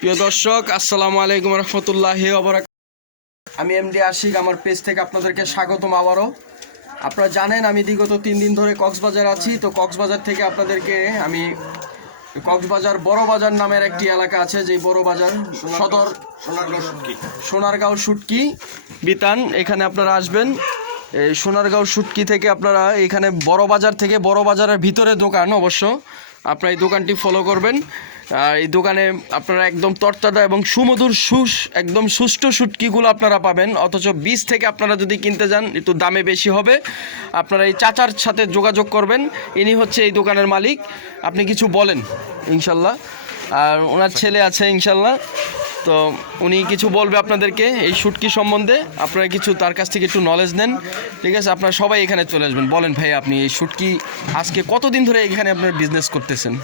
প্রিয় দর্শক, আসসালামু আলাইকুম রহমতুল্লাহ আমি এমডি আশিক, আমার পেজ থেকে আপনাদেরকে স্বাগতম আবারও। আপনারা জানেন আমি বিগত তিন দিন ধরে কক্সবাজার আছি, তো কক্সবাজার থেকে আপনাদেরকে আমি কক্সবাজার বড় বাজার নামের একটি এলাকা আছে যে বড় বাজার সদর সোনারগাঁও শুটকি বিতান, এখানে আপনারা আসবেন। এই সোনারগাঁও সুটকি থেকে আপনারা এখানে বড় বাজার থেকে বড় বাজারের ভিতরে দোকান অবশ্য। আপনারা এই দোকানটি ফলো করবেন। আর এই দোকানে আপনারা একদম তরতাজা এবং সুমধুর সুস একদম সুষ্ঠু সুটকিগুলো আপনারা পাবেন। অথচ বীজ থেকে আপনারা যদি কিনতে যান একটু দামে বেশি হবে। আপনারা এই চাচার সাথে যোগাযোগ করবেন। ইনি হচ্ছে এই দোকানের মালিক। আপনি কিছু বলেন ইনশাল্লাহ। আর ওনার ছেলে আছে ইনশাল্লাহ। তো উনি কিছু বলবে আপনাদেরকে এই শুটকি সম্বন্ধে। আপনারা কিছু তার কাছ থেকে একটু নলেজ নেন। ঠিক আছে আপনারা সবাই এখানে চলে আসবেন। বলেন ভাই আপনি এই শুটকি আজকে কতদিন ধরে এখানে আপনার বিজনেস করতেছেন?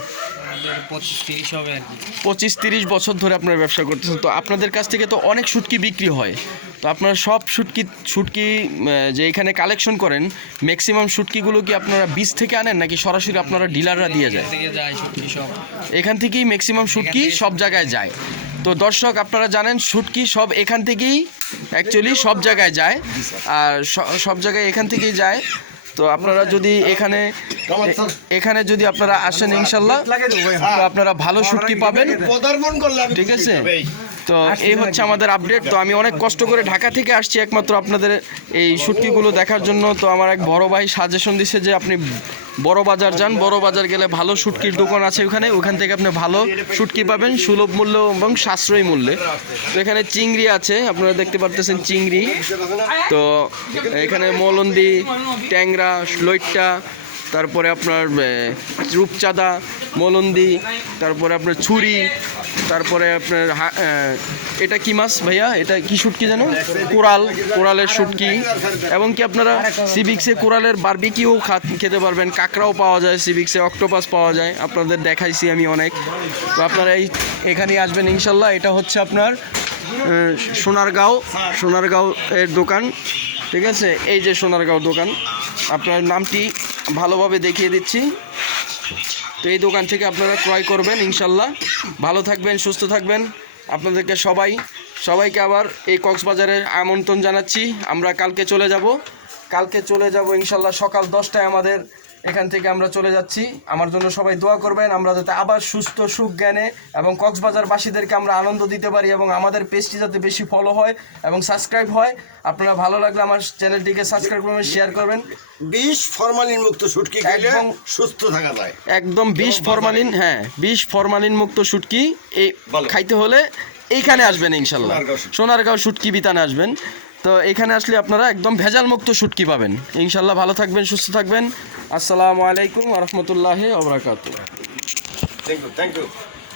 পঁচিশ তিরিশ বছর ধরে আপনারা ব্যবসা করতেছেন। তো আপনাদের কাছ থেকে তো অনেক শুটকি বিক্রি হয়। তো আপনারা সব শুটকি শুটকি যে এখানে কালেকশন করেন ম্যাক্সিমাম শুটকিগুলো কি আপনারা বীজ থেকে আনেন নাকি সরাসরি আপনারা ডিলাররা দিয়ে যায়? এখান থেকেই ম্যাক্সিমাম শুটকি সব জায়গায় যায়। তো দর্শক, আপনারা জানেন শুটকি সব এখান থেকেই অ্যাকচুয়ালি সব জায়গায় যায়। আর সব জায়গায় এখান থেকেই যায়। তো আপনারা যদি এখানে এখানে যদি আপনারা আসেন ইনশাল্লাহ আপনারা ভালো শুটকি পাবেন। ঠিক আছে? তো এই হচ্ছে আমাদের আপডেট তো আমি অনেক কষ্ট করে ঢাকা থেকে আসছি একমাত্র আপনাদের এই শুটকিগুলো দেখার জন্য। তো আমার এক বড় ভাই সাজেশন দিছে যে আপনি বড় বাজার যান, বড় বাজার গেলে ভালো শুটকির দোকান আছে ওখানে। ওখান থেকে আপনি ভালো শুটকি পাবেন, সুলভ মূল্য এবং সাশ্রয়ী মূল্যে। তো এখানে চিংড়ি আছে, আপনারা দেখতে পারতেছেন চিংড়ি। তো এখানে মলন্দি, ট্যাংরা, লইট্টা, তারপরে আপনার রূপচাঁদা মলন্দি, তারপরে আপনার ছুরি, তারপরে আপনার এটা কি মাছ ভাইয়া? এটা কি শুটকি জানো? কোরাল, কোরালের শুটকি। এবং কি আপনারা সিভিক্সে কোরালের বারবিকিও খেতে পারবেন। কাঁকড়াও পাওয়া যায় সিভিক্সে অক্টোপাস পাওয়া যায়। আপনাদের দেখাইছি আমি অনেক। তো আপনারা এই এখানেই আসবেন ইনশাল্লাহ। এটা হচ্ছে আপনার সোনারগাঁও সোনারগাঁও এর দোকান। ঠিক আছে? এই যে সোনারগাঁও দোকান। আপনার নামটি ভালোভাবে দেখিয়ে দিচ্ছি। তো এই দোকান থেকে আপনারা ক্রয় করবেন, ইনশাল্লাহ। ভালো থাকবেন, সুস্থ থাকবেন। আপনাদেরকে সবাই, সবাইকে আবার এই কক্সবাজারে আমন্ত্রণ জানাচ্ছি। আমরা কালকে চলে যাব। কালকে চলে যাব, ইনশাল্লাহ সকাল দশটায় আমাদের এখান থেকে আমরা চলে যাচ্ছি। আমার জন্য সবাই দোয়া করবেন আমরা যাতে আবার সুস্থ সুখ জ্ঞানে এবং কক্সবাজারবাসীদেরকে আমরা আনন্দ দিতে পারি এবং আমাদের পেজটি যাতে বেশি ফলো হয় এবং সাবস্ক্রাইব হয়। আপনারা ভালো লাগলে আমার চ্যানেলটিকে সাবস্ক্রাইব করবেন শেয়ার করবেন। বিষ ফরমালিন মুক্ত শুটকি খেলে একদম- সুস্থ থাকা যায়। একদম বিষ ফরমালিন হ্যাঁ বিষ ফরমালিন মুক্ত শুটকি এই। খাইতে হলে এইখানে আসবেন ইনশাল্লাহ। সোনারগাঁও শুটকি বিতানে আসবেন। তো এখানে আসলে আপনারা একদম ভেজাল মুক্ত শুটকি পাবেন। ইনশাল্লাহ ভালো থাকবেন, সুস্থ থাকবেন। আসসালামু আলাইকুম রহমতুল্লাহ ওবরাকাতু থ্যাংক ইউ থ্যাংক ইউ